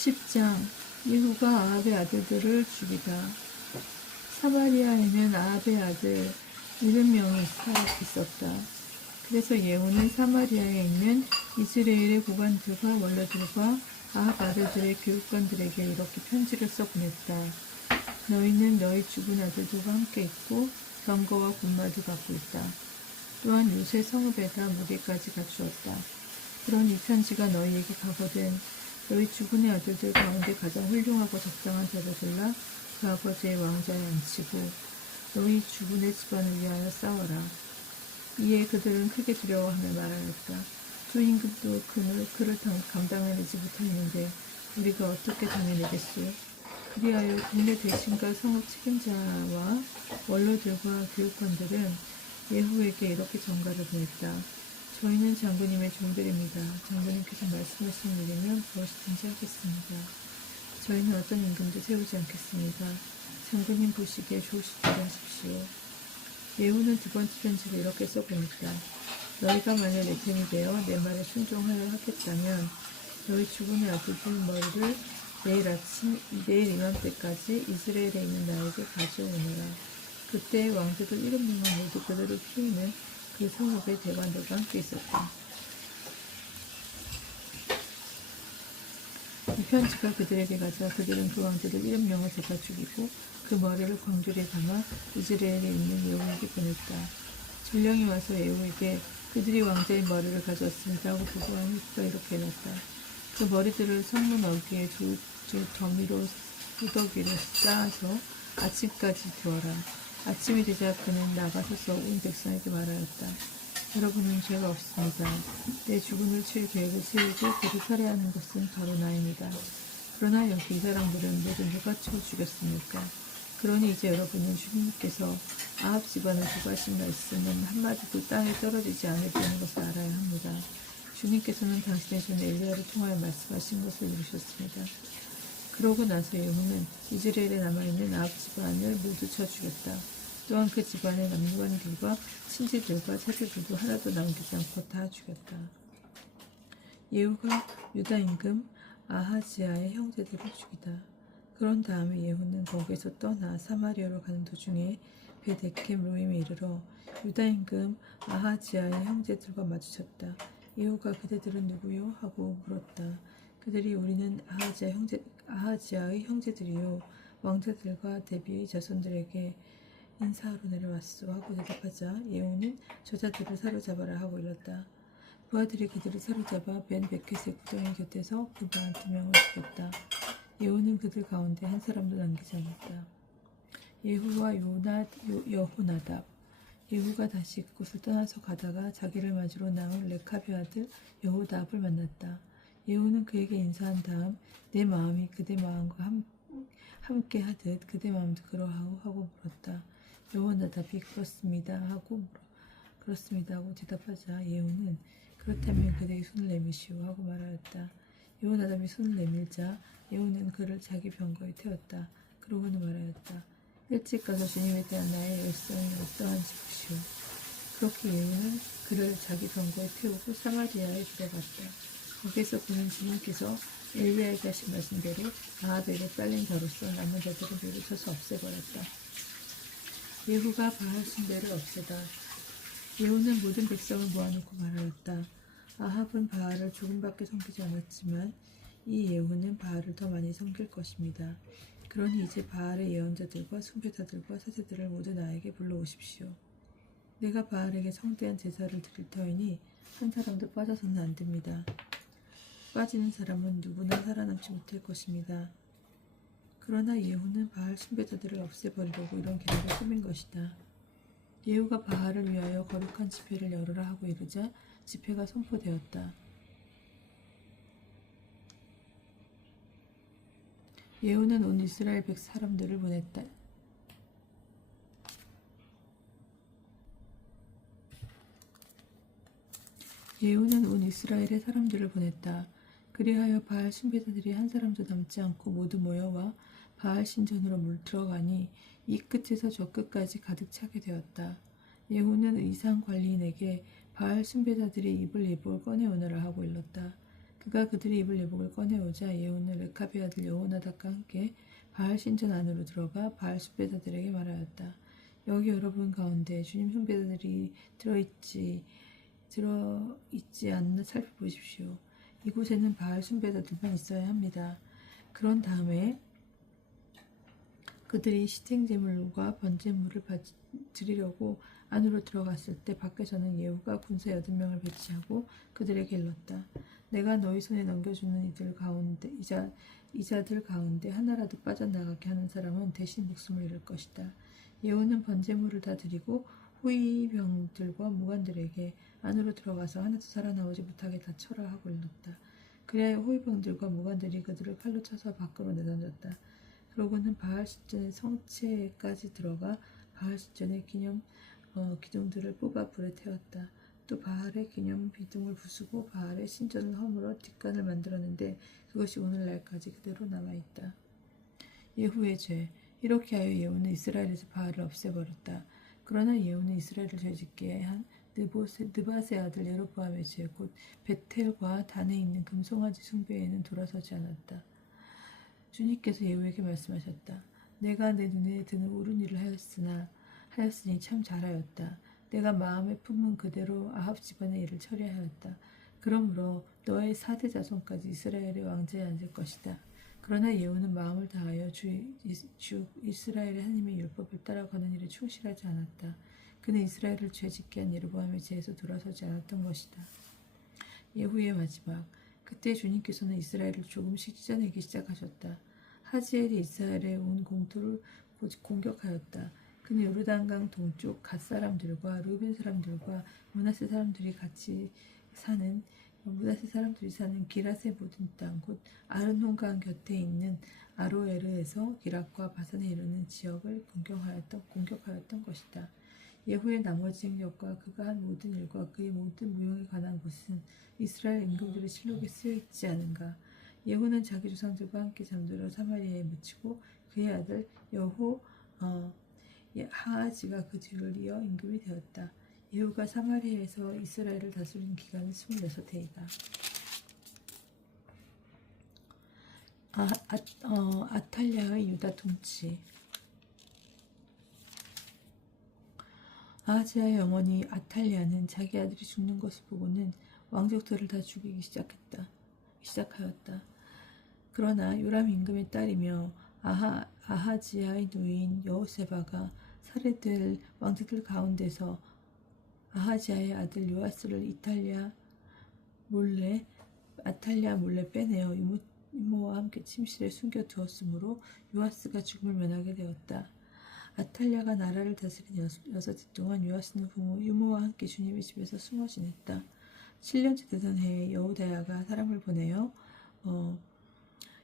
10장. 예후가 아합의 아들들을 죽이다. 사마리아에는 아합의 아들 70명이 있었다. 그래서 예후는 사마리아에 있는 이스라엘의 고관들과 원로들과 아합 아들들의 교육관들에게 이렇게 편지를 써 보냈다. 너희는 너희 죽은 아들들과 함께 있고 병거와 군마도 갖고 있다. 또한 요새 성읍에다 무기까지 갖추었다. 그런 이 편지가 너희에게 가거든 너희 죽은 아들들 가운데 가장 훌륭하고 적당한 자를 골라 그 아버지의 왕자에 앉히고 너희 죽은 의 집안을 위하여 싸워라. 이에 그들은 크게 두려워하며 말하였다. 두 임금도 그를 감당해내지 못하였는데 우리가 어떻게 당해내겠소? 그리하여 국내 대신과 성읍 책임자와 원로들과 교육관들은 예후에게 이렇게 전가를 보냈다. 저희는 장군님의 종들입니다. 장군님께서 말씀하시는 일이면 무엇이든지 하겠습니다. 저희는 어떤 임금도 세우지 않겠습니다. 장군님 보시기에 좋으시도록 하십시오. 예후는 두 번째 편지를 이렇게 써보냈다. 너희가 만약 내 편이 되어 내 말에 순종하여 하겠다면 너희 죽은 아들들 머리를 내일 이맘때까지 이스라엘에 있는 나에게 가져오너라. 그때 왕들도 70명은 모두 그들을 피우는 그 성읍의 대관들과 함께 있었다. 이 편지가 그들에게 가자 그들은 그 왕들을 70명을 잡아 죽이고 그 머리를 광주리에 담아 이스라엘에 있는 예후에게 보냈다. 전령이 와서 예후에게 그들이 왕자의 머리를 가져왔습니다 하고 보고한 예후가 이렇게 해놨다. 그 머리들을 성문 어귀에 두 더미로 구더기로 쌓아서 아침까지 두어라. 아침이 되자 그는 나가서서 온 백성에게 말하였다. 여러분은 죄가 없습니다. 내 죽음을 칠 계획을 세우고 그를 살해하는 것은 바로 나입니다. 그러나 여기 이 사람들은 모두 누가 쳐 죽였습니까? 그러니 이제 여러분은 주님께서 아합 집안을 두고 하신 말씀은 한마디도 땅에 떨어지지 않을 되는 것을 알아야 합니다. 주님께서는 당신의 전 엘리야를 통하여 말씀하신 것을 이루셨습니다. 그러고 나서 예후는 이스라엘에 남아있는 아합 집안을 모두 쳐 죽였다. 또한 그 집안의 남관들과 친지들과 사제들도 하나도 남기지 않고 다 죽였다. 예후가 유다 임금 아하지야의 형제들을 죽이다. 그런 다음에 예후는 거기에서 떠나 사마리아로 가는 도중에 베데켐 로임에 이르러 유다 임금 아하지야의 형제들과 마주쳤다. 예후가 그대들은 누구요? 하고 물었다. 그들이 우리는 아하지야의 형제들이요 왕자들과 대비의 자손들에게 인사하러 내려왔소 하고 대답하자 예후는 저자들을 사로잡아라 하고 일렀다. 부하들이 그들을 사로잡아 벤 베켓의 구덩이 곁에서 그 42명을 죽였다. 예후는 그들 가운데 한 사람도 남기지 않았다. 예후와 여호나답. 예후가 다시 그곳을 떠나서 가다가 자기를 맞으러 나온 레카비 아들 여호나답을 만났다. 예후는 그에게 인사한 다음 내 마음이 그대 마음과 함께 하듯 그대 마음도 그러하오 하고 물었다. 여호나답이 그렇습니다 하고 대답하자 예후는 그렇다면 그대의 손을 내미시오 하고 말하였다. 여호나답이 손을 내밀자 예후는 그를 자기 병거에 태웠다. 그러고는 말하였다. 일찍 가서 주님에 대한 나의 열성이 어떠한지 보시오. 그렇게 예후는 그를 자기 병거에 태우고 사마리아에 들어갔다. 거기에서 그는 주님께서 엘리야에게 하신 말씀대로 아합에게 빨린 자로서 남은 자들을 밀어쳐서 없애버렸다. 예후가 바알 숭배를 없애다. 예후는 모든 백성을 모아놓고 말하였다. 아합은 바알을 조금밖에 섬기지 않았지만 이 예후는 바알을 더 많이 섬길 것입니다. 그러니 이제 바알의 예언자들과 숭배자들과 사제들을 모두 나에게 불러오십시오. 내가 바알에게 성대한 제사를 드릴 터이니 한 사람도 빠져서는 안 됩니다. 빠지는 사람은 누구나 살아남지 못할 것입니다. 그러나 예후는 바알 숭배자들을 없애버리려고 이런 계략을 꾸민 것이다. 예후가 바알을 위하여 거룩한 집회를 열으라 하고 이르자 집회가 선포되었다. 예후는 온 이스라엘 사람들을 보냈다. 예후는 온 이스라엘의 사람들을 보냈다. 그리하여 바알 숭배자들이 한 사람도 남지 않고 모두 모여와 바알 신전으로 들어가니 이 끝에서 저 끝까지 가득 차게 되었다. 예후는 의상 관리인에게 바알 숭배자들이 입을 예복을 꺼내오너라 하고 일렀다. 그가 그들의 입을 예복을 꺼내오자 예후는 레카비 아들 여호나답과 함께 바알 신전 안으로 들어가 바알 숭배자들에게 말하였다. 여기 여러분 가운데 주님 숭배자들이 들어있지 않나 살펴보십시오. 이곳에는 바알 숭배자들만 있어야 합니다. 그런 다음에 그들이 시생제물과 번제물을 드리려고 안으로 들어갔을 때 밖에서는 예후가 군사 8명을 배치하고 그들에게 일렀다. 내가 너희 손에 넘겨주는 이자들 가운데 하나라도 빠져나가게 하는 사람은 대신 목숨을 잃을 것이다. 예후는 번제물을 다 드리고 호위병들과 무관들에게 안으로 들어가서 하나도 살아나오지 못하게 다 쳐라 하고 일렀다. 그리하여 호위병들과 무관들이 그들을 칼로 쳐서 밖으로 내던졌다. 그러고는 바알 신전의 성체까지 들어가 바알 신전의 기둥들을 뽑아 불에 태웠다. 또 바알의 기념 비둥을 부수고 바알의 신전을 허물어 뒷간을 만들었는데 그것이 오늘날까지 그대로 남아있다. 예후의 죄. 이렇게 하여 예후는 이스라엘에서 바알을 없애버렸다. 그러나 예후는 이스라엘을 죄짓게 한 느밧의 아들 여로보암의 죄, 곧 베텔과 단에 있는 금송아지 숭배에는 돌아서지 않았다. 주님께서 예후에게 말씀하셨다. 내가 내 눈에 드는 옳은 일을 하였으니 참 잘하였다. 내가 마음에 품은 그대로 아합 집안의 일을 처리하였다. 그러므로 너의 4대 자손까지 이스라엘의 왕좌에 앉을 것이다. 그러나 예후는 마음을 다하여 주 이스라엘의 하나님의 율법을 따라가는 일에 충실하지 않았다. 그는 이스라엘을 죄짓게 한 여로보암의 죄에서 돌아서지 않았던 것이다. 예후의 마지막. 그때 주님께서는 이스라엘을 조금씩 찢어내기 시작하셨다. 하지엘이 이스라엘의 온 공토를 공격하였다. 그는 요르단강 동쪽 갓 사람들과 루벤 사람들과 므낫세 사람들이 사는 기랏의 모든 땅, 곧 아르논강 곁에 있는 아로에르에서 기랏과 바산에 이르는 지역을 공격하였던 것이다. 예후의 나머지 행적과 그가 한 모든 일과 그의 모든 무용에 관한 것은 이스라엘 임금들의 실록에 쓰여 있지 않은가. 예후는 자기 조상들과 함께 잠들어 사마리아에 묻히고 그의 아들 하하지가 그 뒤를 이어 임금이 되었다. 예후가 사마리아에서 이스라엘을 다스린 기간은 26해이다. 아탈랴의 유다 통치. 아하지야의 어머니 아탈리아는 자기 아들이 죽는 것을 보고는 왕족들을 다 죽이기 시작하였다. 그러나 요람 임금의 딸이며 아하지야의 누이인 여호세바가 살해될 왕족들 가운데서 아하지야의 아들 요아스를 아탈리아 몰래 빼내어 이모와 함께 침실에 숨겨두었으므로 요아스가 죽음을 면하게 되었다. 아탈랴가 나라를 다스린 6해 동안 요아스는 부모 유모와 함께 주님의 집에서 숨어 지냈다. 7년째 되던 해에 여호다야가 사람을 보내어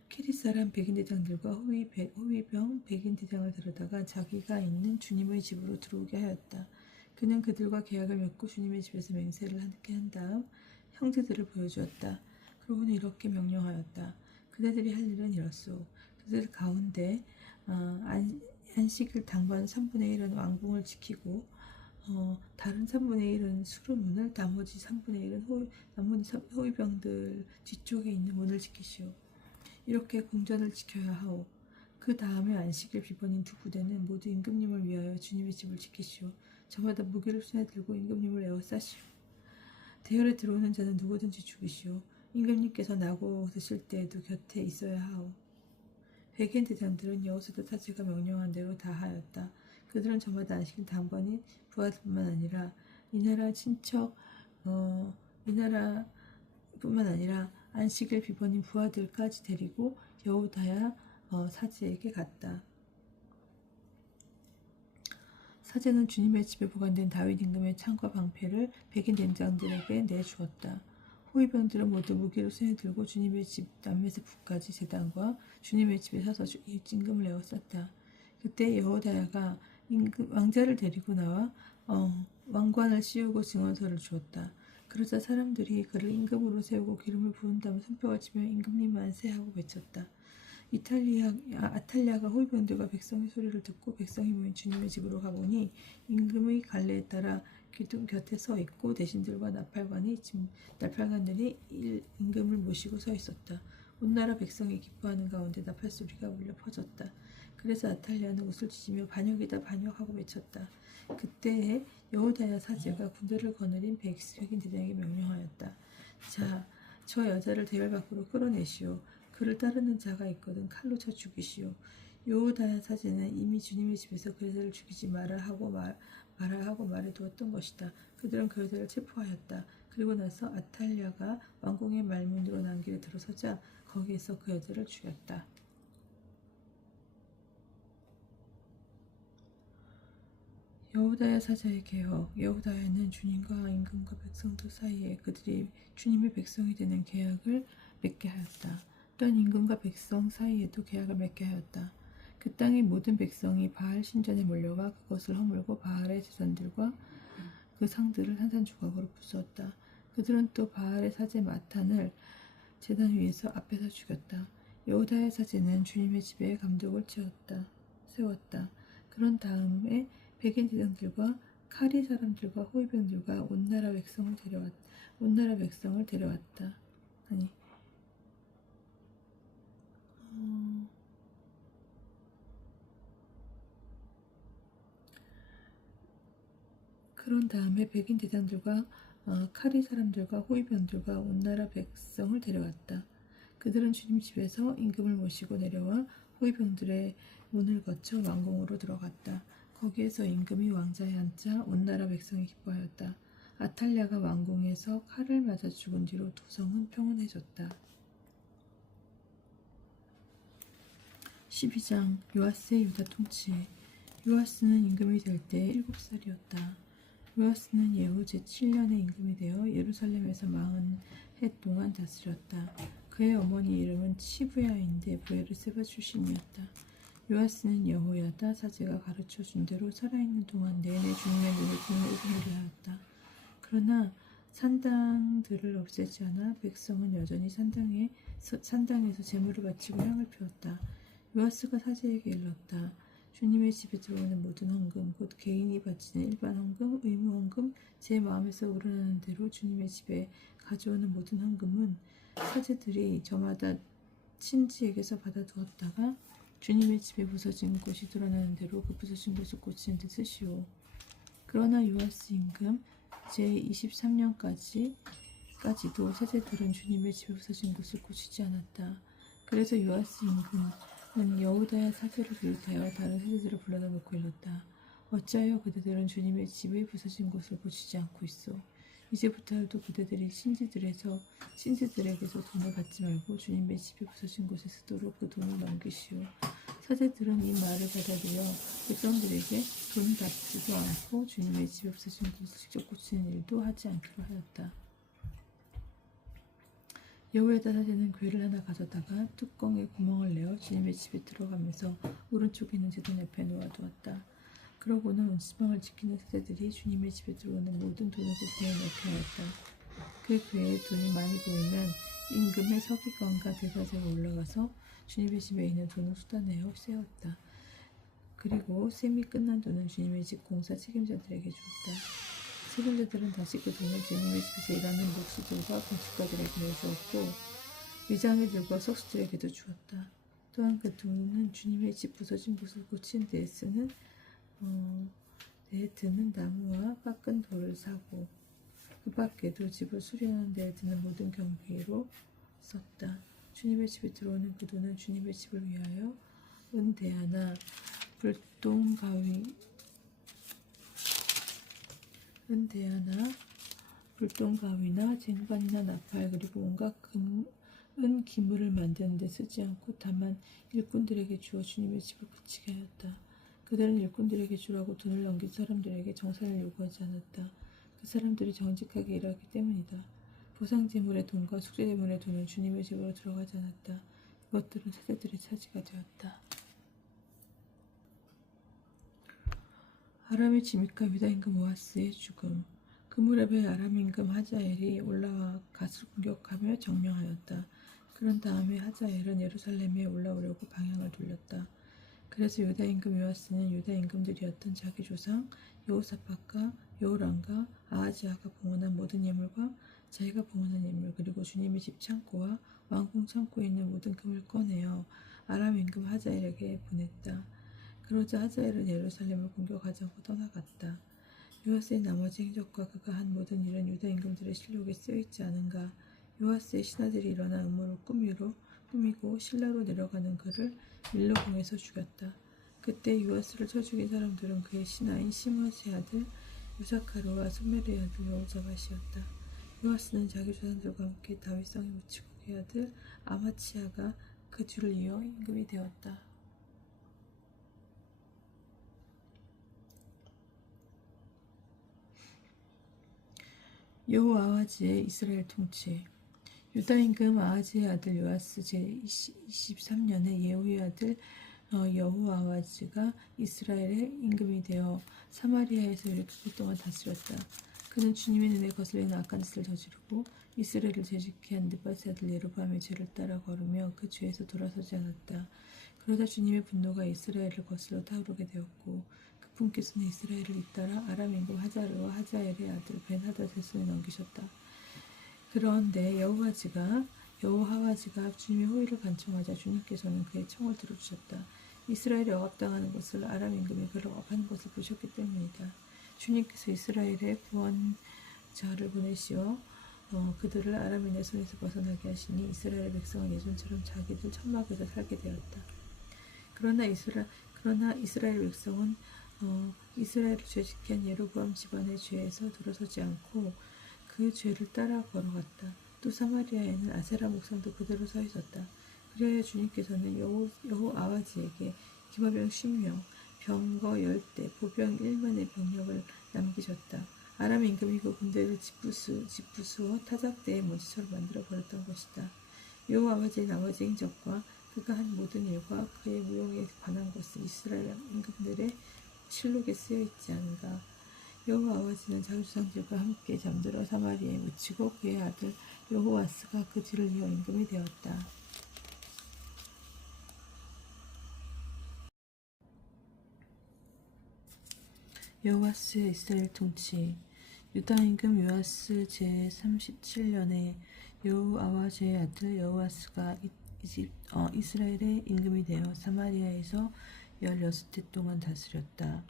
키릿 사람 백인대장들과 호위병 백인대장을 데려다가 자기가 있는 주님의 집으로 들어오게 하였다. 그는 그들과 계약을 맺고 주님의 집에서 맹세를 함께 한 다음 형제들을 보여주었다. 그러고는 이렇게 명령하였다. 그대들이 할 일은 이렇소. 그들 가운데 안식일 당번 3분의 1은 왕궁을 지키고 다른 3분의 1은 수루문을, 나머지 3분의 1은 호위병들 뒤쪽에 있는 문을 지키시오. 이렇게 궁전을 지켜야 하오. 그 다음에 안식일 비번인 2부대는 모두 임금님을 위하여 주님의 집을 지키시오. 저마다 무기를 손에 들고 임금님을 에워싸시오. 대열에 들어오는 자는 누구든지 죽이시오. 임금님께서 나고 드실 때에도 곁에 있어야 하오. 백인 대장들은 여호사밧 사제가 명령한 대로 다 하였다. 그들은 저마다 안식일 당번인 부하들뿐만 아니라 이 나라뿐만 아니라 안식일 비번인 부하들까지 데리고 여호다야 사제에게 갔다. 사제는 주님의 집에 보관된 다윗 임금의 창과 방패를 백인 대장들에게 내주었다. 호위병들은 모두 무기를 손에 들고 주님의 집 남에서 북까지 제단과 주님의 집에 서서 임금을 에워쌌다. 그때 여호다야가 왕자를 데리고 나와 왕관을 씌우고 증언서를 주었다. 그러자 사람들이 그를 임금으로 세우고 기름을 부은 다음에 손뼉을 치며 임금님 만세 하고 외쳤다. 아탈랴가 호위병들과 백성의 소리를 듣고 백성이 모인 주님의 집으로 가보니 임금의 갈례에 따라 기둥 곁에 서 있고 대신들과 나팔관들이 임금을 모시고 서 있었다. 온 나라 백성이 기뻐하는 가운데 나팔 소리가 울려 퍼졌다. 그래서 아탈리아는 웃을 짖으며 반역이다 반역하고 외쳤다. 그때에 여호다야 사제가 군대를 거느린 백인 대장에게 명령하였다. 자, 저 여자를 대궐 밖으로 끌어내시오. 그를 따르는 자가 있거든 칼로 쳐 죽이시오. 여호다야 사제는 이미 주님의 집에서 그 여자를 죽이지 말아 하고 말해두었던 것이다. 그들은 그 여자를 체포하였다. 그리고 나서 아탈리아가 왕궁의 말문으로 난 길에 들어서자 거기에서 그 여자를 죽였다. 여호다야 사자의 개혁. 여호다야는 주님과 임금과 백성들 사이에 그들이 주님의 백성이 되는 계약을 맺게 하였다. 또한 임금과 백성 사이에도 계약을 맺게 하였다. 그 땅의 모든 백성이 바알 신전에 몰려가 그것을 허물고 바알의 제단들과 그 상들을 산산조각으로 부수었다. 그들은 또 바알의 사제 마탄을 제단 위에서 앞에서 죽였다. 여호다의 사제는 주님의 집에 감독을 세웠다. 그런 다음에 백인 대장들과 카리 사람들과 호위병들과 온 나라 백성을 데려왔다. 그런 다음에 백인 대장들과 카리 사람들과 호위병들과 온 나라 백성을 데려왔다. 그들은 주님 집에서 임금을 모시고 내려와 호위병들의 문을 거쳐 왕궁으로 들어갔다. 거기에서 임금이 왕자에 앉자 온 나라 백성이 기뻐하였다. 아탈리아가 왕궁에서 칼을 맞아 죽은 뒤로 두 성은 평온해졌다. 12장 요아스의 유다 통치. 요아스는 임금이 될 때 7살이었다. 요아스는 예후 제7년에 임금이 되어 예루살렘에서 40해 동안 다스렸다. 그의 어머니 이름은 치부야인데 브에르세바 출신이었다. 요아스는 여호야다 사제가 가르쳐준 대로 살아있는 동안 내내 주님의 눈을 보며 의를 하였다. 그러나 산당들을 없애지 않아 백성은 여전히 산당에서 제물을 바치고 향을 피웠다. 요아스가 사제에게 일렀다. 주님의 집에 들어오는 모든 헌금, 곧 개인이 바치는 일반 헌금, 의무 헌금, 제 마음에서 우러나는 대로 주님의 집에 가져오는 모든 헌금은 사제들이 저마다 친지에게서 받아두었다가 주님의 집에 부서진 곳이 드러나는 대로 그 부서진 곳을 고치는 데 쓰시오. 그러나 요아스 임금 제23년까지도 사제들은 주님의 집에 부서진 곳을 고치지 않았다. 그래서 요아스 임금은 여호다야 사제를 비롯하여 다른 사제들을 불러다 놓고 일렀다. 어찌하여 그대들은 주님의 집의 부서진 곳을 고치지 않고 있어? 이제부터라도 그대들이 신지들에게서 돈을 받지 말고 주님의 집이 부서진 곳에 쓰도록 그 돈을 넘기시오. 사제들은 이 말을 받아들여 백성들에게 돈을 갚지도 않고 주님의 집에 부서진 곳을 직접 고치는 일도 하지 않기로 하였다. 여호야다 사제는 궤를 하나 가져다가 뚜껑에 구멍을 내어 주님의 집에 들어가면서 오른쪽에 있는 제단 옆에 놓아두었다. 그러고는 온지방을 지키는 사제들이 주님의 집에 들어오는 모든 돈을 그 궤에 넣게 하였다. 그 궤에 돈이 많이 보이면 임금의 서기관과 대사제가 올라가서 주님의 집에 있는 돈을 쏟아내어 세웠다. 그리고 셈이 끝난 돈은 주님의 집 공사 책임자들에게 주었다. 책임자들은 다시 그 돈을 주님의 집에서 일하는 목수들과 건축가들에게 내주었고 위장애들과 석수들에게도 주었다. 또한 그 돈은 주님의 집 부서진 곳을 고친 데에 드는 나무와 깎은 돌을 사고 그 밖에도 집을 수리하는 데에 드는 모든 경비로 썼다. 주님의 집에 들어오는 그 돈은 주님의 집을 위하여 은대야나 불똥가위나 쟁반이나 나팔 그리고 온갖 은 기물을 만드는 데 쓰지 않고 다만 일꾼들에게 주어 주님의 집을 고치게 하였다. 그들은 일꾼들에게 주라고 돈을 넘긴 사람들에게 정산을 요구하지 않았다. 그 사람들이 정직하게 일하기 때문이다. 보상제물의 돈과 숙제제물의 돈은 주님의 집으로 들어가지 않았다. 이것들은 사제들의 차지가 되었다. 아람의 지미카 유다 임금 오아스의 죽음. 그 무렵에 아람 임금 하자엘이 올라와 갓을 공격하며 점령하였다. 그런 다음에 하자엘은 예루살렘에 올라오려고 방향을 돌렸다. 그래서 유다 임금 요아스는 유다 임금들이었던 자기 조상 여호사밧과 여호람과 아하지야가 봉헌한 모든 예물과 자기가 봉헌한 예물 그리고 주님의 집 창고와 왕궁 창고에 있는 모든 금을 꺼내어 아람 임금 하자엘에게 보냈다. 그러자 하자엘은 예루살렘을 공격하자고 떠나갔다. 요아스의 나머지 행적과 그가 한 모든 일은 유다 임금들의 실록에 쓰여있지 않은가. 요아스의 신하들이 일어나 음모로 꾸미고 신라로 내려가는 그를 밀로궁에서 죽였다. 그때 요아스를 쳐 죽인 사람들은 그의 신하인 시므아스의 아들 유사카르와 손메르의 아들 여호자밧이었다. 요아스는 자기 조상들과 함께 다윗성에 묻히고 그의 아들 아마치야가 그 뒤를 이어 임금이 되었다. 여호아하지의 이스라엘 통치. 유다 임금 아하지의 아들 요아스 제23년에 예후의 아들 여호아하지가 이스라엘의 임금이 되어 사마리아에서 7개 동안 다스렸다. 그는 주님의 눈에 거슬리는 악한 짓을 저지르고 이스라엘을 죄짓게 한 느바세 아들 예로보암의 죄를 따라 걸으며 그 죄에서 돌아서지 않았다. 그러다 주님의 분노가 이스라엘을 거슬러 타오르게 되었고 그 분께서는 이스라엘을 잇따라 아람 임금 하자르와 하자엘의 아들 벤하닷의 손에 넘기셨다. 그런데 여호아하지가 주님의 호의를 간청하자 주님께서는 그의 청을 들어주셨다. 이스라엘이 억압당하는 것을 아람 임금이 그를 억압하는 것을 보셨기 때문이다. 주님께서 이스라엘의 구원자를 보내시어 그들을 아람인의 손에서 벗어나게 하시니 이스라엘 백성은 예전처럼 자기들 천막에서 살게 되었다. 그러나 이스라엘 백성은 이스라엘을 죄짓게 한 예로보암 집안의 죄에서 돌아서지 않고 그 죄를 따라 걸어갔다. 또 사마리아에는 아세라 목상도 그대로 서 있었다. 그래야 주님께서는 여호아하지에게 기마병 10명, 병거 10대, 보병 1만의 병력을 남기셨다. 아람 임금이 그 군대를 집부수어 타작대의 먼지처럼 만들어 버렸던 것이다. 여호아하지의 나머지 행적과 그가 한 모든 일과 그의 무용에 관한 것은 이스라엘 임금들의 실록에 쓰여 있지 않은가. 여호아하지는 자기 조상들과 함께 잠들어 사마리아에 묻히고 그의 아들 여호아스가 그 뒤를 이어 임금이 되었다. 여호아스의 이스라엘 통치. 유다 임금 요아스 제37년에 여호아하지의 아들 여호아스가 이스라엘의 임금이 되어 사마리아에서 16해 동안 다스렸다.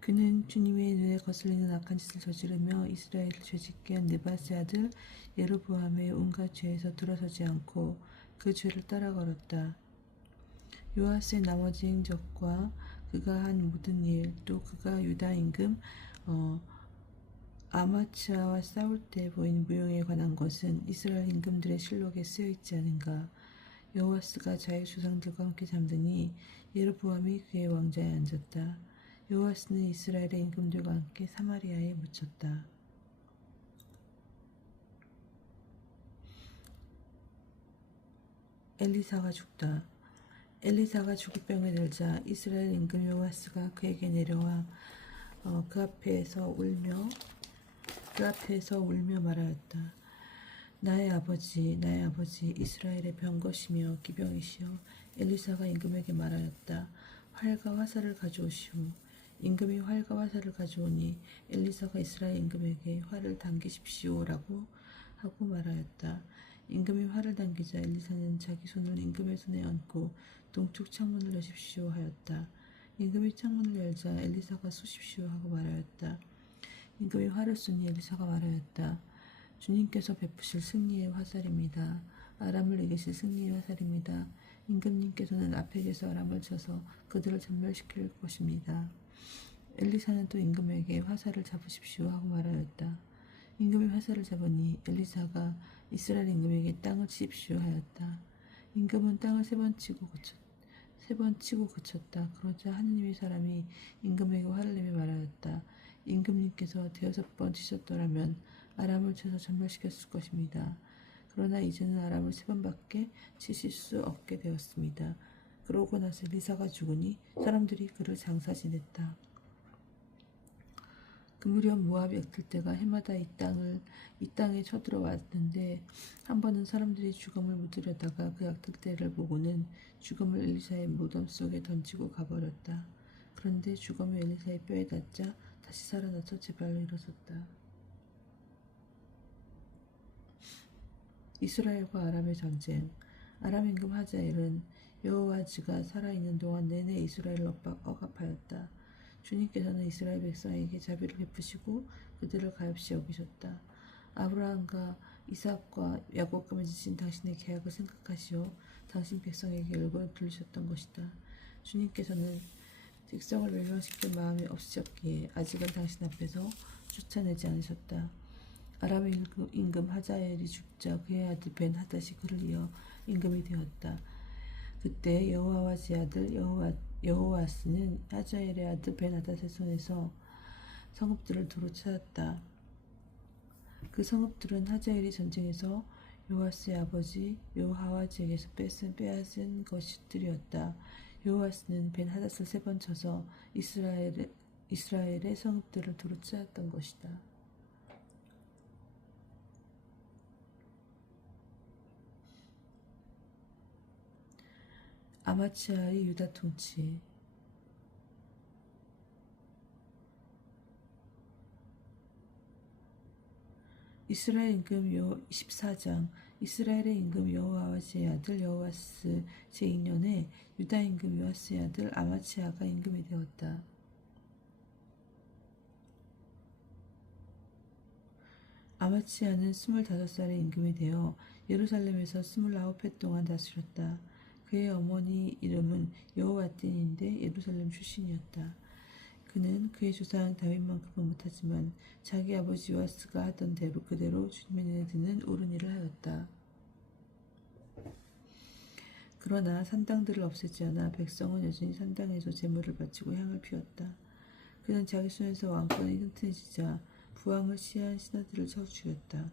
그는 주님의 눈에 거슬리는 악한 짓을 저지르며 이스라엘을 죄짓게 한 느바세 아들 예로보암의 온갖 죄에서 돌아서지 않고 그 죄를 따라 걸었다. 요아스의 나머지 행적과 그가 한 모든 일, 또 그가 유다 임금 아마치아와 싸울 때 보인 무용에 관한 것은 이스라엘 임금들의 실록에 쓰여 있지 않은가. 여호아스가 자기 조상들과 함께 잠드니 예로보암이 그의 왕좌에 앉았다. 여호아스는 이스라엘의 임금들과 함께 사마리아에 묻혔다. 엘리사가 죽다. 엘리사가 죽을 병에 들자 이스라엘 임금 요아스가 그에게 내려와 그 앞에서 울며 말하였다. 나의 아버지 이스라엘의 병것이며 기병이시여. 엘리사가 임금에게 말하였다. 활과 화살을 가져오시오. 임금이 활과 화살을 가져오니 엘리사가 이스라엘 임금에게 활을 당기십시오라고 하고 말하였다. 임금이 활을 당기자 엘리사는 자기 손을 임금의 손에 얹고 동쪽 창문을 여십시오 하였다. 임금이 창문을 열자 엘리사가 쏘십시오 하고 말하였다. 임금이 활을 쏘니 엘리사가 말하였다. 주님께서 베푸실 승리의 화살입니다. 아람을 이기실 승리의 화살입니다. 임금님께서는 아펙에서 아람을 쳐서 그들을 전멸시킬 것입니다. 엘리사는 또 임금에게 화살을 잡으십시오 하고 말하였다. 임금이 화살을 잡으니 엘리사가 이스라엘 임금에게 땅을 치십시오 하였다. 임금은 땅을 세 번 치고 그쳤다. 그러자 하느님의 사람이 임금에게 화를 내며 말하였다. 임금님께서 6번 치셨더라면 아람을 쳐서 전멸시켰을 것입니다. 그러나 이제는 아람을 3번밖에 치실 수 없게 되었습니다. 그러고 나서 엘리사가 죽으니 사람들이 그를 장사 지냈다. 그 무렵 모압의 액들대가 해마다 이 땅에 쳐들어왔는데 한 번은 사람들이 죽음을 묻으려다가 그 액들대를 보고는 죽음을 엘리사의 무덤 속에 던지고 가버렸다. 그런데 죽음이 엘리사의 뼈에 닿자 다시 살아나서 제 발로 일어섰다. 이스라엘과 아람의 전쟁. 아람 임금 하자엘은 여호와지가 살아있는 동안 내내 이스라엘을 억압하였다. 주님께서는 이스라엘 백성에게 자비를 베푸시고 그들을 가엾이 여기셨다. 아브라함과 이삭과 야곱과 맺으신 당신의 계약을 생각하시어 당신 백성에게 얼굴을 돌리셨던 것이다. 주님께서는 백성을 멸망시킬 마음이 없으셨기에 아직은 당신 앞에서 쫓아내지 않으셨다. 아람 임금 하자엘이 죽자 그의 아들 벤 하닷이 그를 이어 임금이 되었다. 그때 여호와의 아들 여호와스는 하자엘의 아들 벤 하닷의 손에서 성읍들을 도로 찾았다. 그 성읍들은 하자엘이 전쟁에서 요아스의 아버지 여호와지에게서 빼앗은 것들이었다. 여호와스는 벤 하닷을 3번 쳐서 이스라엘의 성읍들을 도로 찾았던 것이다. 아마치아의 유다 통치. 이스라엘 임금 14장. 이스라엘의 임금 여호와스의 아들 여호와스 제2년에 유다 임금 요아스의 아들 아마치아가 임금이 되었다. 아마치아는 25살에 임금이 되어 예루살렘에서 29해 동안 다스렸다. 그의 어머니 이름은 여호와딘인데 예루살렘 출신이었다. 그는 그의 조상 다윗만큼은 못하지만 자기 아버지 요아스가 하던 대로 그대로 주님의 눈에 드는 옳은 일을 하였다. 그러나 산당들을 없애지 않아 백성은 여전히 산당에서 제물을 바치고 향을 피웠다. 그는 자기 손에서 왕권이 튼튼해지자 부왕을 시해한 신하들을 쳐 죽였다.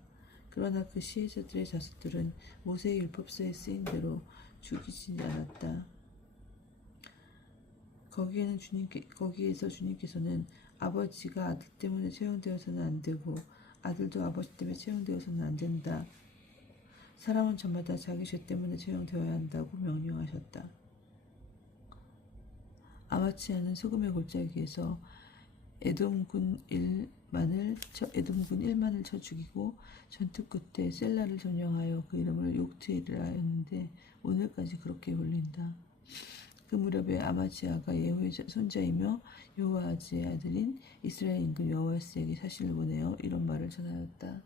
그러나 그 시해자들의 자손들은 모세의 율법서에 쓰인 대로 죽이지 않았다. 거기에서 주님께서는 아버지가 아들 때문에 채용되어서는 안 되고 아들도 아버지 때문에 채용되어서는 안 된다. 사람은 저마다 자기 죄 때문에 채용되어야 한다고 명령하셨다. 아마치아는 소금의 골짜기에서 에돔군 1만을 쳐 죽이고 전투 끝에 셀라를 점령하여 그 이름을 욕트이라 하였는데 오늘까지 그렇게 불린다. 그 무렵에 아마치아가 예후의 손자이며 여호아즈의 아들인 이스라엘 임금 여호와스에게 사실을 보내어 이런 말을 전하였다.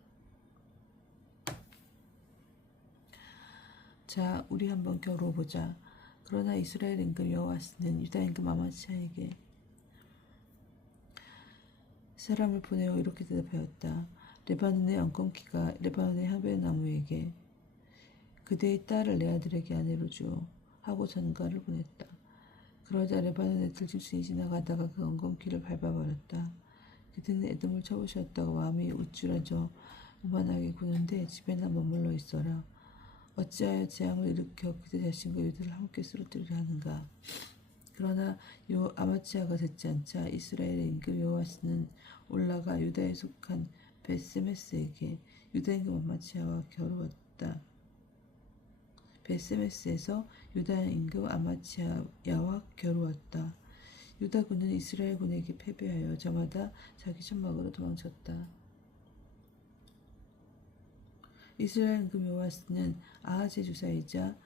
자, 우리 한번 겨뤄보자. 그러나 이스라엘 임금 여호와스는 유다 임금 아마치아에게 사람을 보내어 이렇게 대답하였다. 레바논의 엉겅퀴가 레바논의 향배나무에게 그대의 딸을 내 아들에게 아내로 주어 하고 전가를 보냈다. 그러자 레바논의 들짐승이 지나가다가 그 엉겅퀴를 밟아버렸다. 그들은 에돔을 쳐부셨다고 마음이 우쭐해져 오만하게 구는데 집에나 머물러 있어라. 어찌하여 재앙을 일으켜 그대 자신과 유다를 함께 쓰러뜨리려 하는가. 그러나 아마치아가 듣지 않자 이스라엘의 임금 여호와스는 올라가 유다에 속한 벳세메스에게 유다 임금 아마치아와 겨루었다. 벳세메스에서 유다 임금 아마치아와 겨루었다. 유다군은 이스라엘군에게 패배하여 저마다 자기 천막으로 도망쳤다. 이스라엘 임금 여호와스는 아하즈의 주사이자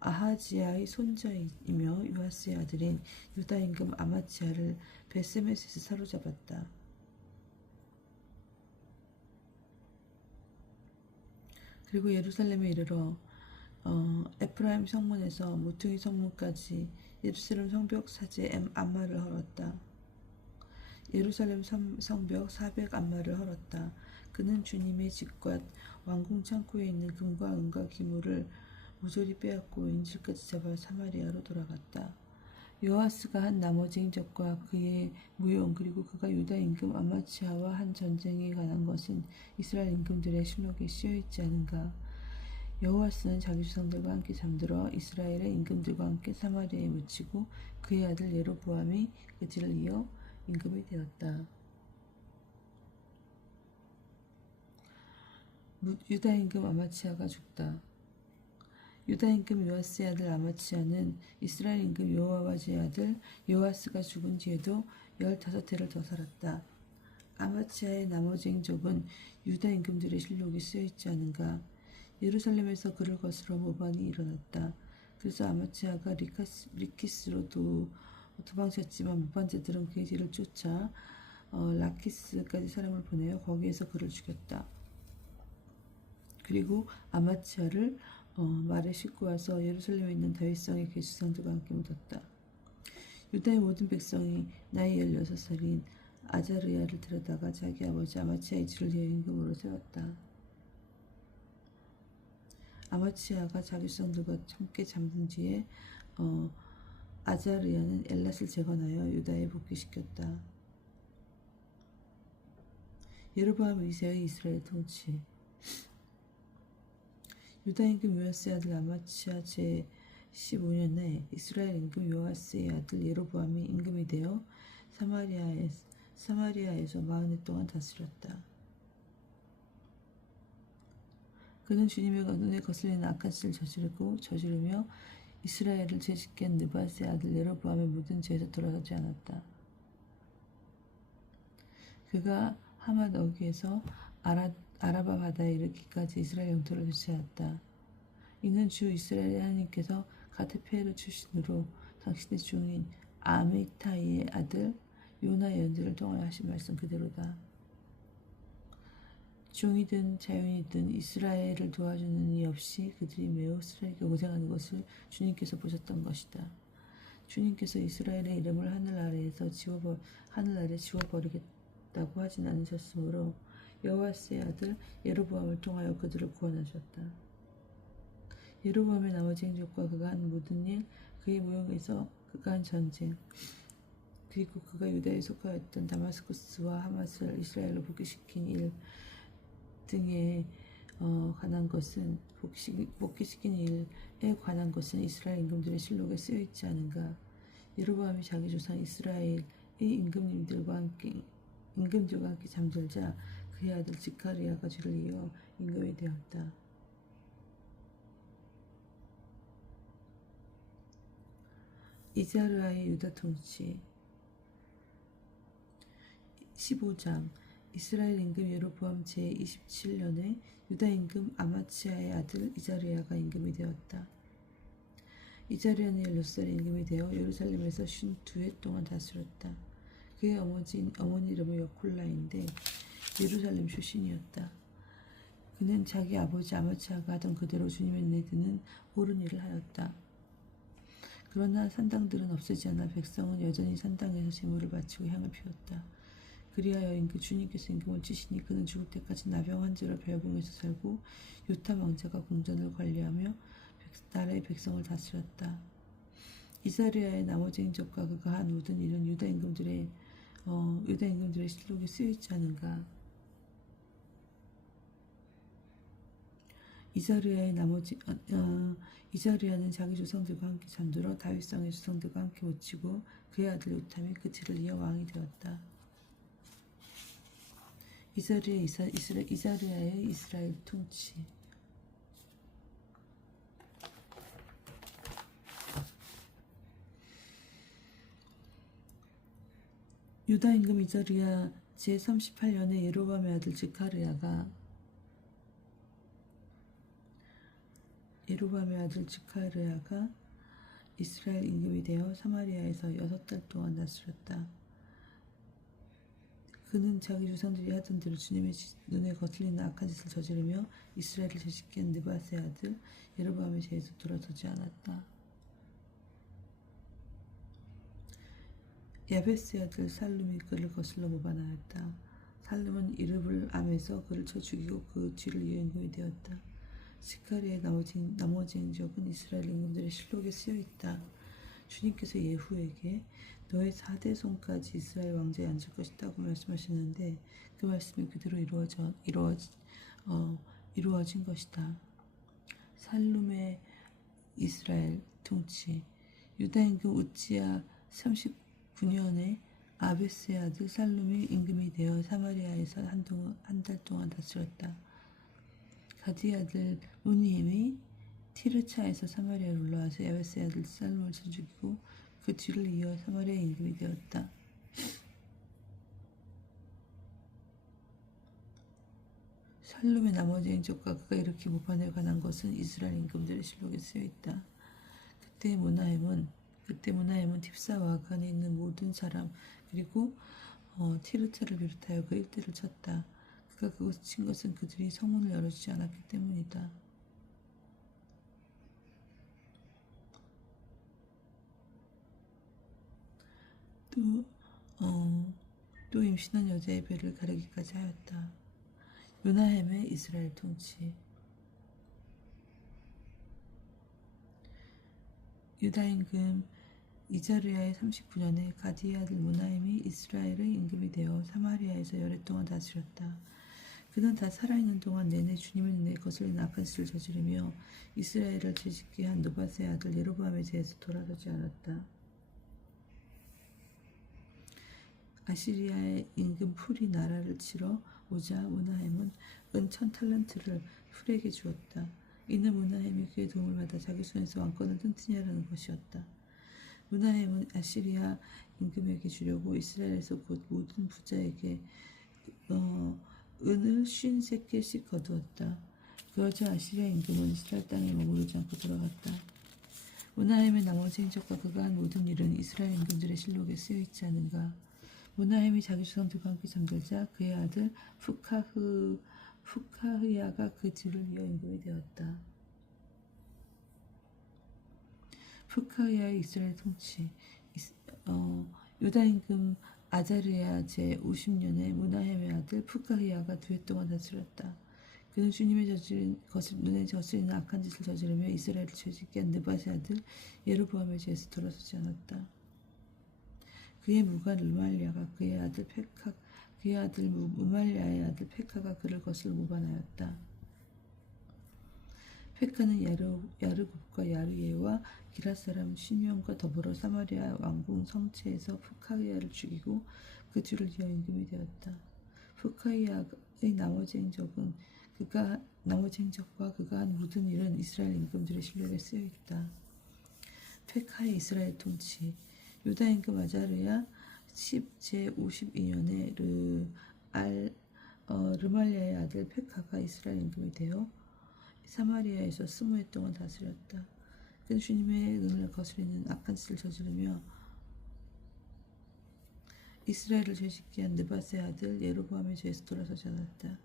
아하지야의 손자이며 요아스의 아들인 유다 임금 아마치아를 벳세메스에서 사로잡았다. 그리고 예루살렘에 이르러 에프라임 성문에서 모퉁이 성문까지 예루살렘 성벽 사제 암마를 헐었다. 예루살렘 성벽 400암마를 헐었다. 그는 주님의 집과 왕궁 창고에 있는 금과 은과 기물을 모조리 빼앗고 인질까지 잡아 사마리아로 돌아갔다. 요아스가 한 나머지 행적과 그의 무용 그리고 그가 유다 임금 아마치아와 한 전쟁에 관한 것은 이스라엘 임금들의 실록에 씌어있지 않은가. 여호와스는 자기 조상들과 함께 잠들어 이스라엘의 임금들과 함께 사마리아에 묻히고 그의 아들 예로보암이 그 뒤를 이어 임금이 되었다. 유다 임금 아마치아가 죽다. 유다 임금 요아스의 아들 아마치아는 이스라엘 임금 여호와스의 아들 요아스가 죽은 뒤에도 15해를 더 살았다. 아마치아의 나머지 행적은 유다 임금들의 실록이 쓰여있지 않은가. 예루살렘에서 그를 거스러 모반이 일어났다. 그래서 아마치아가 리키스로 도망쳤지만 모반자들은 그의 뒤를 쫓아 라키스까지 사람을 보내어 거기에서 그를 죽였다. 그리고 아마치아를 말에 싣고 와서 예루살렘에 있는 다윗성의 계수상들과 함께 묻었다. 유다의 모든 백성이 나이 16살인 아자르야를 데려다가 자기 아버지 아마치아의 집을 임금으로 세웠다. 아마치아가 자기 수상들과 함께 잠든 뒤에 아자르야는 엘랏을 재건하여 유다에 복귀시켰다. 여로보암 2세의 이스라엘 통치. 유다 임금 요아스의 아들 아마치아 제15년에 이스라엘 임금 요아스의 아들 예로보암이 임금이 되어 사마리아에서 40해 동안 다스렸다. 그는 주님의 눈에 거슬리는 악한 짓을 저지르며 이스라엘을 죄짓게 한 느밧의 아들 예로보암의 모든 죄에서 돌아서지 않았다. 그가 하맛 어귀에서 아라바 바다에 이르기까지 이스라엘 영토를 교체하였다. 이는 주 이스라엘 하나님께서 가테페르 출신으로 당신의 종인 아미타이의 아들 요나의 연들을 통하여 하신 말씀 그대로다. 종이든 자유인이든 이스라엘을 도와주는 이 없이 그들이 매우 스스로에게 고생하는 것을 주님께서 보셨던 것이다. 주님께서 이스라엘의 이름을 하늘 아래 지워버리겠다고 하진 않으셨으므로 여호와스의 아들 예로보암을 통하여 그들을 구원하셨다. 예로보암의 나머지 행적과 그가 한 모든 일, 그의 무용에서 그가 한 전쟁, 그리고 그가 유다에 속하였던 다마스쿠스와 하맛을 이스라엘로 복귀시킨 일 등에 관한 것은 복귀시킨 일에 관한 것은 이스라엘 임금들의 실록에 쓰여 있지 않은가. 예로보암이 자기 조상 이스라엘의 임금들과 함께 잠들자 그의 아들 지카리아가 죄를 이어 임금이 되었다. 이자르아의 유다 통치 15장. 이스라엘 임금 여로보암 제27년에 유다 임금 아마치아의 아들 이자르아가 임금이 되었다. 이자르아는 16살에 임금이 되어 예루살렘에서 52해 동안 다스렸다. 그의 어머니 이름은 여콜라인데 예루살렘 출신이었다. 그는 자기 아버지 아마치아가 하던 그대로 주님의 눈에 드는 옳은 일을 하였다. 그러나 산당들은 없애지 않아 백성은 여전히 산당에서 제물을 바치고 향을 피웠다. 그리하여 주님께서 임금을 치시니 그는 죽을 때까지 나병 환자로 벨궁에서 살고 요탐 왕자가 궁전을 관리하며 나라의 백성을 다스렸다. 이사리아의 나머지 행적과 그가 한 모든 일은 유다 임금들의 실록에 쓰여 있지 않은가. 이자르아는 자기 조상들과 함께 잠들어 다윗성의 조상들과 함께 묻히고 그의 아들 요탐이 그 뒤를 이어 왕이 되었다. 이자르아의 이스라엘 통치. 유다 임금 이자르아 제38년에 예로보암의 아들 지카르야가 이스라엘 임금이 되어 사마리아에서 6달 동안 다스렸다. 그는 자기 조상들이 하던 대로 주님의 눈에 거슬리는 악한 짓을 저지르며 이스라엘을 죄짓게 한 느밧의 아들 예로보암의 죄에서 돌아서지 않았다. 야베스의 아들 살룸이 그를 거슬러 모반하였다. 살룸은 이르블 암에서 그를 쳐 죽이고 그 뒤를 이어 임금이 되었다. 시카리의 나머지 행적은 이스라엘 임금들의 실록에 쓰여 있다. 주님께서 예후에게 너의 4대 손까지 이스라엘 왕자에 앉을 것이다고 말씀하셨는데 그 말씀이 그대로 이루어진 것이다. 살룸의 이스라엘 통치. 유다 임금 우찌야 39년에 아베스의 아들 살룸이 임금이 되어 사마리아에서 한 달 동안 다스렸다. 가디의 아들 문히임이 티르차에서 사마리아로 올라와서 아베스의 아들 살룸을 쳐 죽이고 그 뒤를 이어 사마리아의 임금이 되었다. 살룸의 나머지 행적과 그가 일으킨 모판에 관한 것은 이스라엘 임금들의 실록에 쓰여 있다. 그때 문하임은 팁사와 그 안에 있는 모든 사람 그리고 티르차를 비롯하여 그 일대를 쳤다. 그가 그것을 친 것은 그들이 성문을 열어주지 않았기 때문이다. 또 임신한 여자의 배를 가르기까지 하였다. 문하임의 이스라엘 통치. 유다 임금 이자르야의 39년에 가디의 아들 문하임이 이스라엘의 임금이 되어 사마리아에서 열해 동안 다스렸다. 그는 다 살아있는 동안 내내 주님의 눈에 거슬리는 악한 짓을 저지르며 이스라엘을 죄짓게 한 느밧의 아들 예로보암에 대해서 돌아서지 않았다. 아시리아의 임금 풀이 나라를 치러 오자 문하임은 은 1000탈란트를 풀에게 주었다. 이는 문하임이 그의 도움을 받아 자기 손에서 왕권을 튼튼히 하려는 것이었다. 문하임은 아시리아 임금에게 주려고 이스라엘에서 곧 모든 부자에게 은을 53개씩 거두었다. 그러자 아시리아 임금은 이스라엘 땅에 머무르지 않고 돌아갔다. 문하임의 나머지 행적과 그가 한 모든 일은 이스라엘 임금들의 실록에 쓰여 있지 않은가. 문하임이 자기 조상들과 함께 잠들자 그의 아들 푸카흐야가 그 뒤를 이어 임금이 되었다. 푸카흐야의 이스라엘 통치. 유다 임금 아자르야 제50년에 문하임의 아들 푸카흐야가 2해 동안 다스렸다. 그는 주님의 눈에 저지르는 악한 짓을 저지르며 이스라엘을 죄짓게 한 느밧의 아들 예로보암의 죄에서 돌아서지 않았다. 그의 무관 르말리아가 그의 아들 무말리아의 아들 페카가 그를 거슬러 모반하였다. 페카는 야르굽과 야르예와 기랏 사람 시므온과 더불어 사마리아 왕궁 성체에서 푸카흐야를 죽이고 그 뒤를 이어 임금이 되었다. 푸카흐야의 나머지 행적과 그가 한 모든 일은 이스라엘 임금들의 실록에 쓰여 있다. 페카의 이스라엘 통치. 유다 임금 아자르야 제52년에 르말리아의 아들 페카가 이스라엘 임금이 되어 사마리아에서 20해 동안 다스렸다. 그는 주님의 눈을 거스리는 악한 짓을 저지르며 이스라엘을 죄짓게 한 느밧의 아들 예로보암의 죄에서 돌아서지 않았다.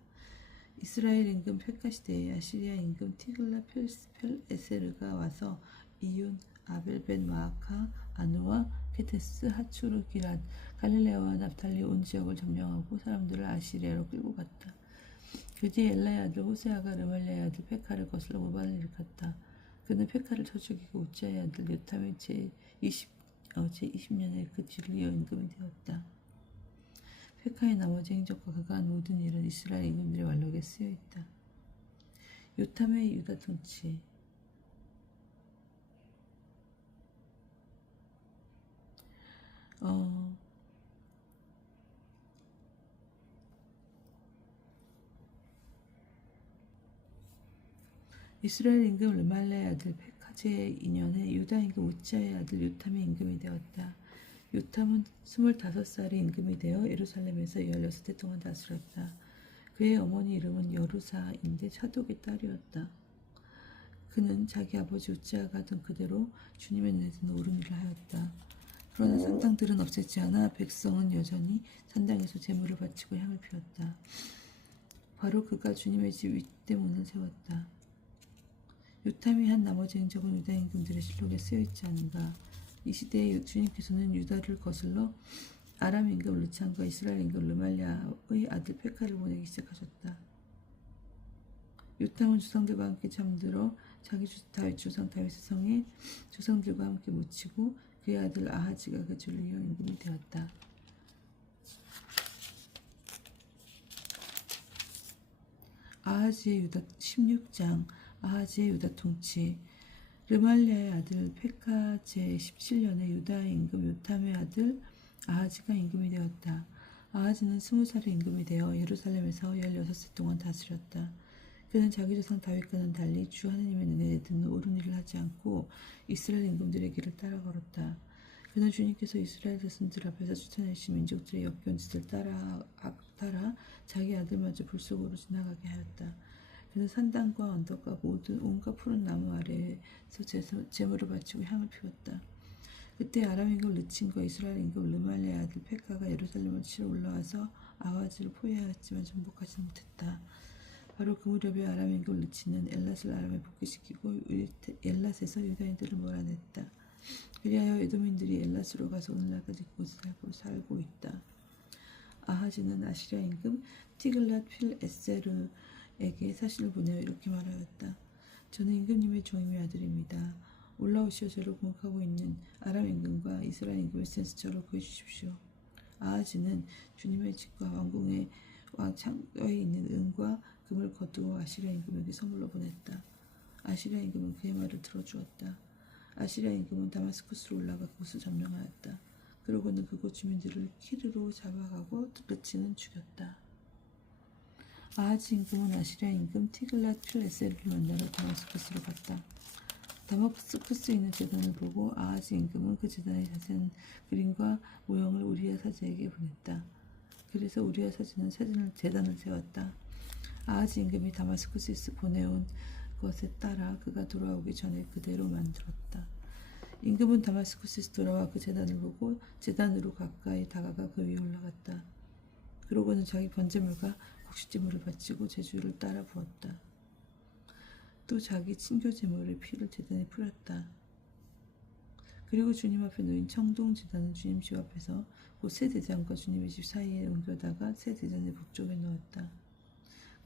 이스라엘 임금 페카 시대에 아시리아 임금 티글라펠에세르가 와서 이윤, 아벨 벤 마아카, 아누와 케테스, 하추르, 기랏, 갈릴레아와 납탈리 온 지역을 점령하고 사람들을 아시리아로 끌고 갔다. 그 뒤에 엘라의 아들 호세아가 르말리아의 아들 페카를 거슬러 모반을 일으켰다. 그는 페카를 쳐 죽이고 우짜의 아들 요탐의 제20년에 그 뒤를 이어 임금이 되었다. 페카의 나머지 행적과 그가 한 모든 일은 이스라엘 임금들의 완록에 쓰여 있다. 요탐의 유다 통치. 이스라엘 임금 르말리아의 아들 페카 제2년에 유다 임금 우짜의 아들 요탐이 임금이 되었다. 요탐은 25살에 임금이 되어 예루살렘에서 16해 동안 다스렸다. 그의 어머니 이름은 여루사인데 차독의 딸이었다. 그는 자기 아버지 우짜가 하던 그대로 주님의 눈에서는 옳은 일을 하였다. 그러나 산당들은 없애지 않아 백성은 여전히 산당에서 제물을 바치고 향을 피웠다. 바로 그가 주님의 집 윗대문을 세웠다. 요탐이 한 나머지 행적은 유다 임금들의 실록에 쓰여 있지 않은가. 이 시대에 주님께서는 유다를 거슬러 아람 임금 르찬과 이스라엘 임금 르말리아의 아들 페카를 보내기 시작하셨다. 요탐은 조상들과 함께 잠들어 자기 다윗 조상 다윗의 성에 조상들과 함께 묻히고 그의 아들 아하지가 그 뒤를 이어 임금이 되었다. 아하지의 유다 16장. 아하지의 유다 통치. 르말리아의 아들 페카 제17년에 유다 임금 요탐의 아들 아하즈가 임금이 되었다. 아하즈는 20살에 임금이 되어 예루살렘에서 16세 동안 다스렸다. 그는 자기 조상 다윗과는 달리 주 하나님의 눈에 드는 옳은 일을 하지 않고 이스라엘 임금들의 길을 따라 걸었다. 그는 주님께서 이스라엘 자손들 앞에서 추천하신 민족들의 역겨운 짓을 따라 자기 아들마저 불 속으로 지나가게 하였다. 그는 산당과 언덕과 모든 온갖 푸른 나무 아래에서 제물을 바치고 향을 피웠다. 그때 아람 임금 르친과 이스라엘 임금 르말리의 아들 페카가 예루살렘을 치러 올라와서 아하즈를 포위하였지만 정복하지 못했다. 바로 그 무렵에 아람 임금 르친은 엘랏을 아람에 복귀시키고 엘랏에서 유다인들을 몰아냈다. 그리하여 에돔인들이 엘랏으로 가서 오늘날까지 그곳에 살고 있다. 아하즈는 아시리아 임금 티글랏 필에세르에게 사신을 보내어 이렇게 말하였다. 저는 임금님의 종임의 아들입니다. 올라오시어 저를 공격하고 있는 아람 임금과 이스라엘 임금의 센스 저를 구해주십시오. 아하즈는 주님의 집과 왕궁의 창고에 있는 은과 금을 거두어 아시리아 임금에게 선물로 보냈다. 아시리아 임금은 그의 말을 들어주었다. 아시리아 임금은 다마스쿠스로 올라가 그곳을 점령하였다. 그러고는 그곳 주민들을 키르로 잡아가고 르친은 죽였다. 아하즈 임금은 아시리아 임금 티글랏 필에세르를 만나러 다마스쿠스로 갔다. 다마스쿠스에 있는 제단을 보고 아하즈 임금은 그 제단의 자세한 그림과 모형을 우리야 사제에게 보냈다. 그래서 우리야 사제는 제단을 세웠다. 아하즈 임금이 다마스쿠스에서 보내온 것에 따라 그가 돌아오기 전에 그대로 만들었다. 임금은 다마스쿠스에서 돌아와 그 제단을 보고 제단으로 가까이 다가가 그 위에 올라갔다. 그러고는 자기 번제물과 곡식제물을 바치고 제주를 따라 부었다. 또 자기 친교제물의 피를 제단에 뿌렸다. 그리고 주님 앞에 놓인 청동 제단은 주님 집 앞에서 곧 새 대장과 주님의 집 사이에 옮겨다가 새 대장의 북쪽에 놓았다.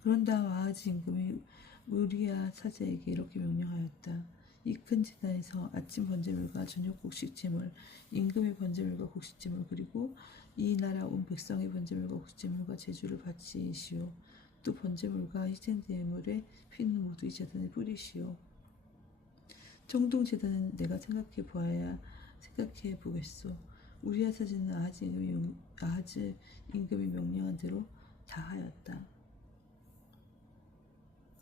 그런 다음 아하즈 임금이 우리야 사제에게 이렇게 명령하였다. 이 큰 제단에서 아침 번제물과 저녁 곡식제물, 임금의 번제물과 곡식제물, 그리고 이 나라 온 백성의 번제물과 곡식제물과 제주를 바치시오. 또 번제물과 희생제물의 피는 모두 이 제단에 뿌리시오. 청동 제단은 내가 생각해 보겠소. 우리야 사제는 아하즈 임금이 명령한 대로 다 하였다.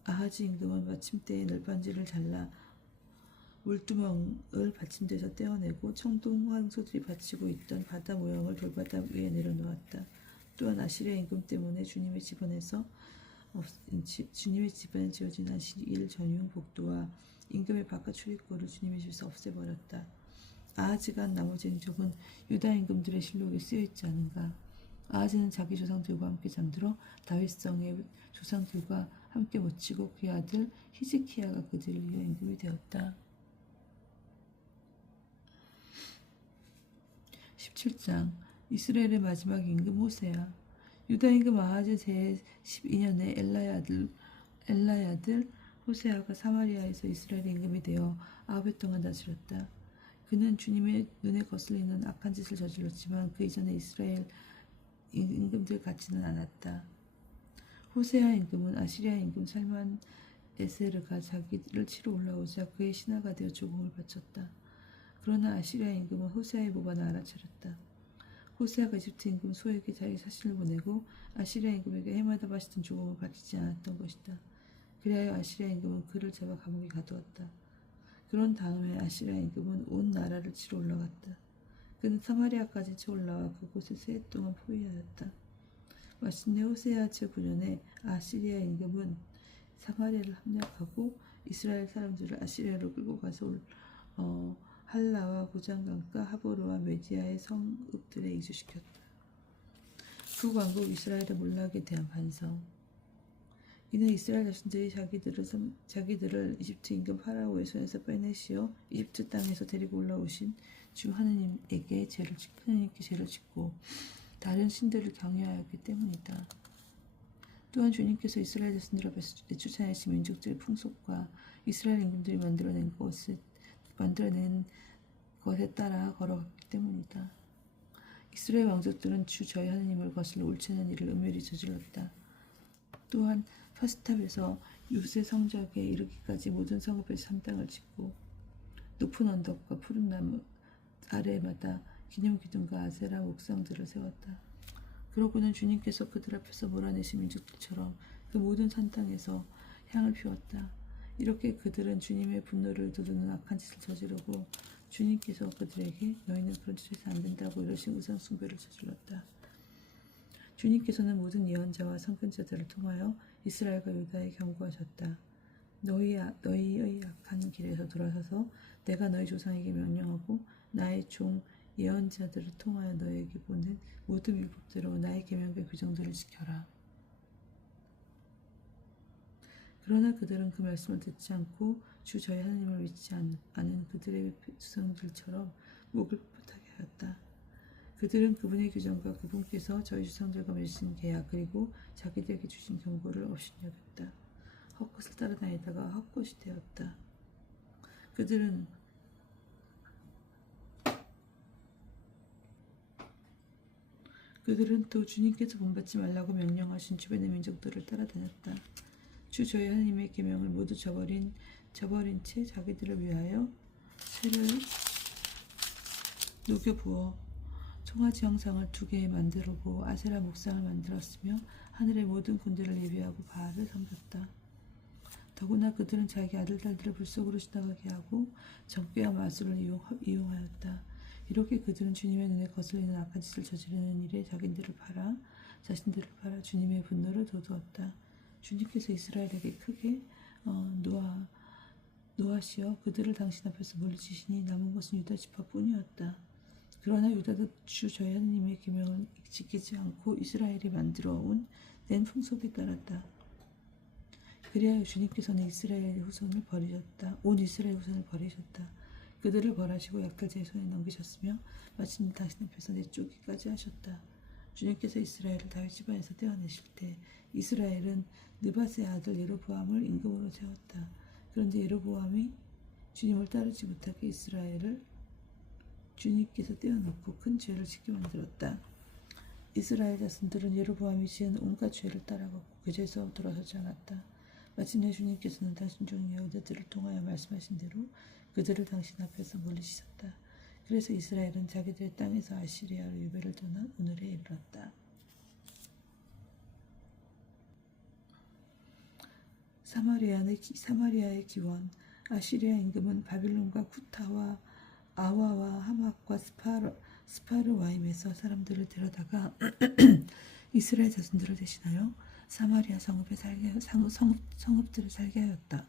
아하즈 임금은 마침대에 널빤지를 잘라 물두멍을 받침대에서 떼어내고 청동 황소들이 받치고 있던 바다 모형을 돌바닥 위에 내려놓았다. 또한 아시리아 임금 때문에 주님의 집안에 지어진 안식 전용 복도와 임금의 바깥 출입구를 주님의 집에서 없애버렸다. 아하즈가 한 나머지 행적은 유다 임금들의 실록에 쓰여있지 않은가. 아하즈는 자기 조상들과 함께 잠들어 다윗성의 조상들과 함께 묻히고 그의 아들 히즈키야가 그들을 이어 임금이 되었다. 17장 이스라엘의 마지막 임금 호세아. 유다 임금 아하즈 제12년에 엘라의 아들 호세아가 사마리아에서 이스라엘 임금이 되어 9해 동안 다스렸다. 그는 주님의 눈에 거슬리는 악한 짓을 저질렀지만 그 이전에 이스라엘 임금들 같지는 않았다. 호세아 임금은 아시리아 임금 살만 에세르가 자기를 치러 올라오자 그의 신하가 되어 조공을 바쳤다. 그러나 아시리아 임금은 호세아의 모반을 알아차렸다. 호세아가 이집트 임금 소에게 자기 사신을 보내고 아시리아 임금에게 해마다 바치던 조공을 바치지 않았던 것이다. 그리하여 아시리아 임금은 그를 잡아 감옥에 가두었다. 그런 다음에 아시리아 임금은 온 나라를 치러 올라갔다. 그는 사마리아까지 쳐 올라와 그곳에 3해 동안 포위하였다. 마침내 호세아 제9년에 아시리아 임금은 사마리아를 함락하고 이스라엘 사람들을 아시리아로 끌고 가서 할라와 고장강가 하보르와 메디아의 성읍들에 이주시켰다. 북왕국 이스라엘의 몰락에 대한 반성. 이는 이스라엘 자신들이 자기들을 이집트 임금 파라오의 손에서 빼내시어 이집트 땅에서 데리고 올라오신 주 하느님께 죄를 짓고 다른 신들을 경외하였기 때문이다. 또한 주님께서 이스라엘 자신들 앞에서 내쫓아내신 민족들의 풍속과 이스라엘 임금들이 만들어낸 것에 따라 걸어갔기 때문이다. 이스라엘 왕족들은 주 저희 하느님을 거슬러 옳지 않은 일을 은밀히 저질렀다. 또한 파스탑에서 유세 성적에 이르기까지 모든 성읍에서 산당을 짓고 높은 언덕과 푸른 나무 아래마다 기념 기둥과 아세라 옥상들을 세웠다. 그러고는 주님께서 그들 앞에서 몰아내신 민족들처럼 그 모든 산 땅에서 향을 피웠다. 이렇게 그들은 주님의 분노를 돋우는 악한 짓을 저지르고 주님께서 그들에게 너희는 그런 짓을 해서 안 된다고 이러신 우상 숭배를 저질렀다. 주님께서는 모든 예언자와 선견자들을 통하여 이스라엘과 유다에 경고하셨다. 너희의 악한 길에서 돌아서서 내가 너희 조상에게 명령하고 나의 종 예언자들을 통하여 너희에게 보낸 모든 율법대로 나의 계명과 규정들을 지켜라. 그러나 그들은 그 말씀을 듣지 않고 주 저희 하나님을 믿지 않은 그들의 조상들처럼 목을 뻣뻣하게 하였다. 그들은 그분의 규정과 그분께서 저희 조상들과 맺으신 계약 그리고 자기들에게 주신 경고를 업신여겼다. 헛것을 따라다니다가 헛것이 되었다. 그들은 또 주님께서 본받지 말라고 명령하신 주변의 민족들을 따라다녔다. 주 저희 하나님의 계명을 모두 저버린 채 자기들을 위하여 새를 녹여 부어 송아지 형상을 2개 만들고 아세라 목상을 만들었으며 하늘의 모든 군대를 예비하고 바알을 섬겼다. 더구나 그들은 자기 아들 딸들을 불속으로 지나가게 하고 적개와 마술을 이용하였다. 이렇게 그들은 주님의 눈에 거슬리는 악한 짓을 저지르는 일에 자신들을 팔아 주님의 분노를 돋우었다. 주님께서 이스라엘에게 크게 노하시어 그들을 당신 앞에서 물리치시니 남은 것은 유다 지파뿐이었다. 그러나 유다도 주 저희 하나님의 계명을 지키지 않고 이스라엘이 만들어 낸 풍속에 따랐다. 그리하여 주님께서는 온 이스라엘 후손을 버리셨다. 그들을 벌하시고 약탈자의 손에 넘기셨으며 마침내 당신 앞에서 내쫓기까지 하셨다. 주님께서 이스라엘을 다윗 집안에서 떼어내실 때 이스라엘은 느밧의 아들 예로보암을 임금으로 세웠다. 그런데 예로보암이 주님을 따르지 못하게 이스라엘을 주님께서 떼어놓고 큰 죄를 짓게 만들었다. 이스라엘 자손들은 예로보암이 지은 온갖 죄를 따라갔고 그 죄에서 돌아서지 않았다. 마침내 주님께서는 당신 종 여호와들을 통하여 말씀하신 대로 그들을 당신 앞에서 물리치셨다. 그래서 이스라엘은 자기들의 땅에서 아시리아로 유배를 떠나 오늘에 이르렀다. 사마리아의 기원. 아시리아 임금은 바빌론과 쿠타와 아와와 하막과 스파르와임에서 사람들을 데려다가 이스라엘 자손들을 대신하여 사마리아 성읍들을 살게 하였다.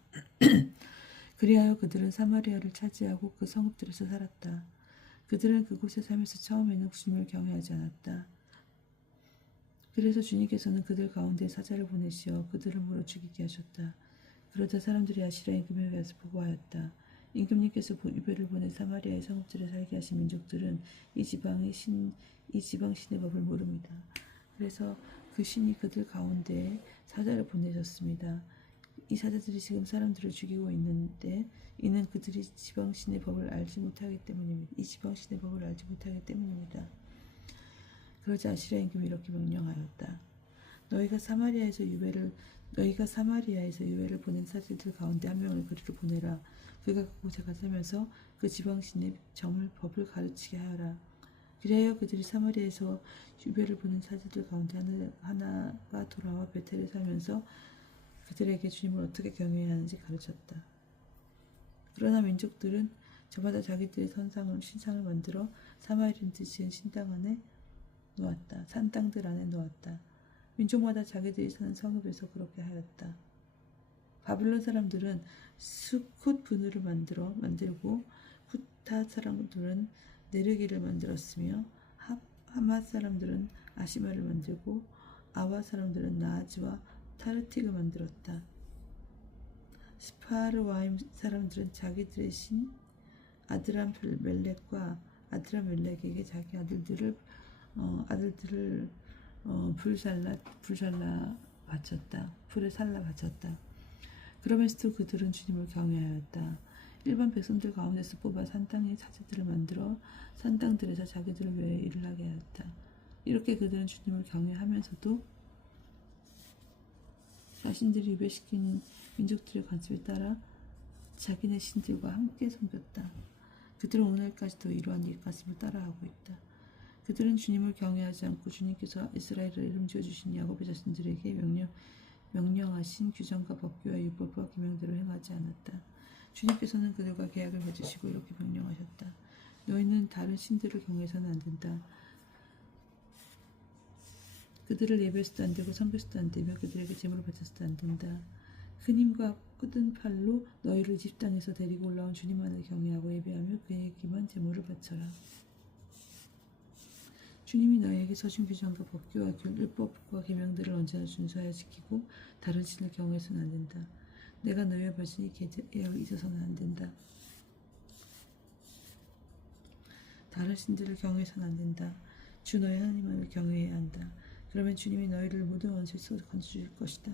그리하여 그들은 사마리아를 차지하고 그 성읍들에서 살았다. 그들은 그곳에 살면서 처음에는 주님을 경외하지 않았다. 그래서 주님께서는 그들 가운데 사자를 보내시어 그들을 물어 죽이게 하셨다. 그러자 사람들이 아시리아 임금에 가서 보고하였다. 임금님께서 유배를 보내 사마리아의 성읍들에 살게 하신 민족들은 이 지방 신의 법을 모릅니다. 그래서 그 신이 그들 가운데 사자를 보내셨습니다. 이 사자들이 지금 사람들을 죽이고 있는데 이는 그들이 지방 신의 법을 알지 못하기 때문입니다. 그러자 아시리아 임금이 이렇게 명령하였다. 너희가 사마리아에서 유배를 보낸 사제들 가운데 한 명을 그리로 보내라. 그가 그곳에 가 살면서 그 지방 신의 법을 가르치게 하여라. 그리하여 그들이 사마리아에서 유배를 보낸 사제들 가운데 하나가 돌아와 베텔에 살면서 그들에게 주님을 어떻게 경외해야 하는지 가르쳤다. 그러나 민족들은 저마다 자기들의 신상을 만들어 사마리아인들이 지은 산 땅들 안에 놓았다. 민족마다 자기들이 사는 성읍에서 그렇게 하였다. 바빌론 사람들은 수콧 분우를 만들고 쿠타 사람들은 네르기를 만들었으며 하맛 사람들은 아시마를 만들고 아와 사람들은 나아지와 타르틱을 만들었다. 스파르와임 사람들은 자기들의 신 아드람멜렉과 아드람멜렉에게 자기 아들들을 불에 살라 바쳤다. 그러면서도 그들은 주님을 경외하였다. 일반 백성들 가운데서 뽑아 산 땅의 사제들을 만들어 산 땅들에서 자기들을 위해 일을 하게 하였다. 이렇게 그들은 주님을 경외하면서도 자신들이 유배시킨 민족들의 관습에 따라 자기네 신들과 함께 섬겼다. 그들은 오늘까지도 이러한 옛가슴을 따라하고 있다. 그들은 주님을 경외하지 않고 주님께서 이스라엘을 이름 지어주신 야곱의 자손들에게 명령하신 규정과 법규와 율법과 계명대로 행하지 않았다. 주님께서는 그들과 계약을 맺으시고 이렇게 명령하셨다. 너희는 다른 신들을 경외해서는 안 된다. 그들을 예배해서도 안 되고 섬겨서도 안 되며 그들에게 제물을 바쳐서도 안 된다. 큰 힘과 뻗은 팔로 너희를 이집 땅에서 데리고 올라온 주님만을 경외하고 예배하며 그에게만 제물을 바쳐라. 주님이 너희에게 서신 규정과 법규와 율법과 계명들을 언제나 준수하여 지키고 다른 신을 경외해서는 안 된다. 내가 너희와 발신이 계약을 잊어서는 안 된다. 다른 신들을 경외해서는 안 된다. 주 너희 하나님만을 경외해야 한다. 그러면 주님이 너희를 모든 원수에서 건져줄 것이다.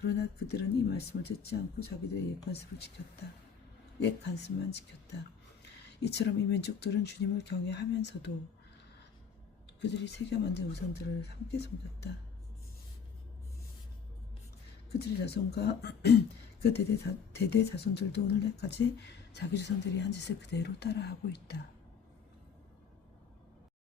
그러나 그들은 이 말씀을 듣지 않고 자기들의 옛 관습만 지켰다. 이처럼 이 민족들은 주님을 경외하면서도 그들이 새겨 만든 우상들을 함께 섬겼다. 그들의 자손과 그 대대 자손들도 오늘날까지 자기 조상들이 한 짓을 그대로 따라하고 있다.